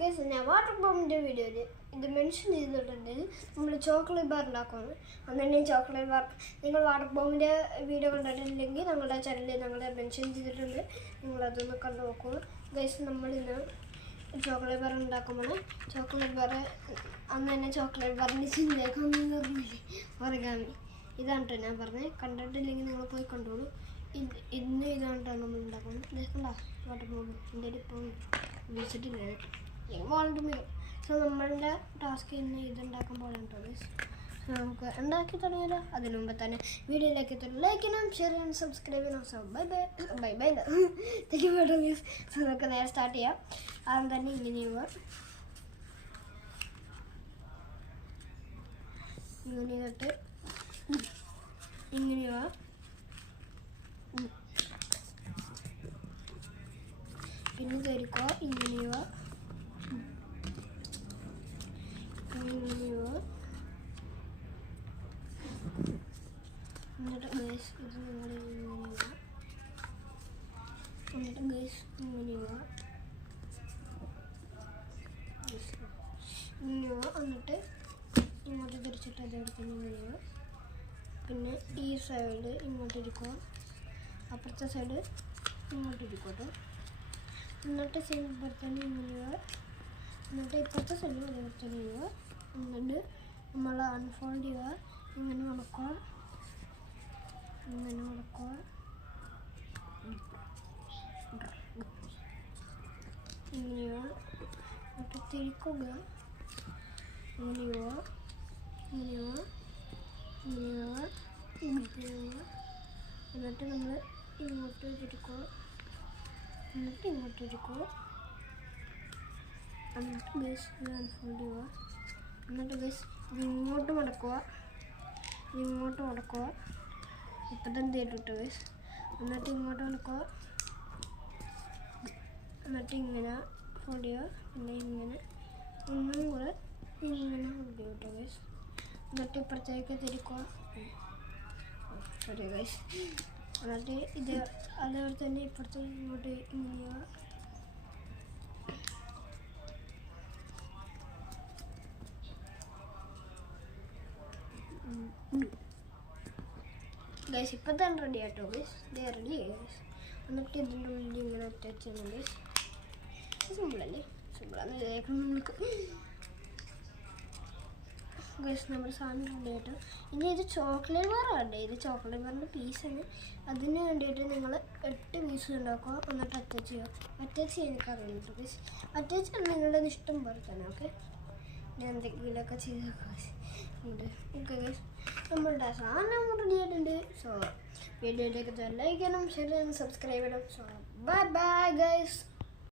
Guys, ഞാൻ water ബോംബിൻ്റെ വീഡിയോയിൽ ഇത് മെൻഷൻ ചെയ്തിട്ടുണ്ട്. നമ്മൾ ചോക്ലേറ്റ് ബാർ ഉണ്ടാക്കുന്നത്. അന്ന് തന്നെ ചോക്ലേറ്റ് ബാർ നിങ്ങൾ വാട്ടർ ബോംബിൻ്റെ വീഡിയോ കണ്ടിട്ടില്ലെങ്കിൽ ഞങ്ങളുടെ ചാനലിൽ ഞങ്ങളെ മെൻഷൻ ചെയ്തിട്ടുണ്ട്. നിങ്ങളതൊന്ന് കണ്ടു നോക്കുക ഗൈസ്. നമ്മളിന്ന് ചോക്ലേറ്റ് ബാർ ഉണ്ടാക്കുമ്പോൾ ചോക്ലേറ്റ് ബാർ അന്ന് തന്നെ ചോക്ലേറ്റ് ബാറിൻ്റെ ചിന്തയൊക്കെ ഒറിഗാമി ഇതാണ് കേട്ടോ ഞാൻ പറഞ്ഞത്. കണ്ടിട്ടില്ലെങ്കിൽ നിങ്ങൾ പോയി കണ്ടോളൂ. ഇന്ന് ഇതാണ് നമ്മൾ ഉണ്ടാക്കുന്നത്. ഇതേക്കണ്ട വാട്ടർ ബോംബ് എൻ്റെ ഇപ്പം വിളിച്ചിട്ടില്ല വാൾഡ്. സോ നമ്മളുടെ ടാസ്ക് ഇന്ന് ഇതുണ്ടാക്കാൻ പോകണം കേട്ടോ. സോ നമുക്ക് ഉണ്ടാക്കി തുടങ്ങിയാലോ. അതിന് മുമ്പ് തന്നെ വീഡിയോയിലേക്ക് ലൈക്ക് ചെയ്യണം, ഷെയർ ചെയ്യണം, സബ്സ്ക്രൈബ് ചെയ്യണം. So by means. സോ നമുക്ക് നേരെ സ്റ്റാർട്ട് ചെയ്യാം. ആദ്യം തന്നെ ഇങ്ങനെ തൊട്ട് ഇങ്ങനെ പിന്നെ ധരിക്കുക ഇങ്ങനെയോ എന്നിട്ട് ഗൈസ് ഇത് നിങ്ങൾ എന്നിട്ട് ഗൈസ് ഇങ്ങനെയോ എന്നിട്ട് ഇങ്ങോട്ട് തിരിച്ചിട്ട് അതെടുത്ത് ഇങ്ങനെയോ. പിന്നെ ഈ സൈഡ് ഇങ്ങോട്ടിരിക്കുക, അപ്പുറത്തെ സൈഡ് ഇങ്ങോട്ടിരിക്കട്ടോ. എന്നിട്ട് സെയിം ഇപ്പുറത്തന്നെ ഇങ്ങനെയോ. എന്നിട്ട് ഇപ്പുറത്തെ സൈഡ് അതേപോലെ ചെയ്യുക. എന്നിട്ട് നമ്മൾ അൺഫോൾഡ് ചെയ്യുക. ഇങ്ങനെ മടക്കുക, ഇങ്ങനെ മടക്കുക, ഇങ്ങനെയോ. എന്നിട്ട് തിരിക്കുക, ഇങ്ങനെയോ ഇങ്ങനെയോ ഇങ്ങനെയോ ഇങ്ങനെയോ. എന്നിട്ട് നമ്മൾ ഇങ്ങോട്ട് തിരിക്കുക, എന്നിട്ട് ഇങ്ങോട്ട് തിരിക്കുക. എന്നിട്ട് ബേസ് അൺഫോൾഡ് ചെയ്യുക. എന്നിട്ട് ബേസ് ഇങ്ങോട്ട് മടക്കുക, ഇങ്ങോട്ട് മടക്കുക. ഇപ്പം തന്നെ ഇട്ടിട്ട് ബേസ്. എന്നിട്ട് ഇങ്ങോട്ട് മടക്കുക, എന്നിട്ട് ഇങ്ങനെ ഫോൾഡ് ചെയ്യുക. പിന്നെ ഇങ്ങനെ ഒന്നും കൂടെ ഇങ്ങനെ ഫോൾഡ് ചെയ്യുക കേട്ടോ ബേസ്. എന്നിട്ട് ഇപ്പുറത്തേക്ക് തിരിക്കുക. Sorry guys. എന്നിട്ട് ഇത് അതേപോലെ തന്നെ ഇപ്പുറത്ത് ഇങ്ങോട്ട് ഇങ്ങനെ ഗൈസ്. ഇപ്പം തന്നെ റെഡി ആട്ടോ ഗൈസ്. ഇത് റെഡി ആയി ഗൈസ്. എന്നിട്ട് ഇതിൻ്റെ ഉള്ളിൽ ഇങ്ങനെ അറ്റാച്ച് ചെയ്യുന്നുണ്ട് ഗൈസ്. സിമ്പിളല്ലേ? സിമ്പിളാന്ന് വിചാരിക്കണം നിങ്ങൾക്ക് ഗൈസ്. നമ്മുടെ സാധനം റെഡി ആയിട്ട് ഇനി ഇത് ചോക്ലേറ്റ് ബാറാണ്. ഇത് ചോക്ലേറ്റ് ബാറിൻ്റെ പീസാണ്. അതിന് വേണ്ടിയിട്ട് നിങ്ങൾ 8 പീസ് ഉണ്ടാക്കുക. എന്നിട്ട് അറ്റാച്ച് ചെയ്യുക. അറ്റാച്ച് ചെയ്യാൻ എനിക്ക് അറിയില്ല ഗൈസ്. അറ്റാച്ച് ചെയ്യാൻ നിങ്ങളുടെ ഇഷ്ടം പോലെ തന്നെ. ഓക്കെ, ഞാൻ എന്തെങ്കിലുമൊക്കെ ചെയ്ത് ഓക്കെ ഗൈസ്. നമ്മളുടെ സാധനം റെഡി ആയിട്ടുണ്ട്. സോ വീഡിയോയിലേക്ക് ലൈക്ക് ചെയ്യണം, ഷെയർ ചെയ്യണം, സബ്സ്ക്രൈബ് ചെയ്യണം. So bye guys.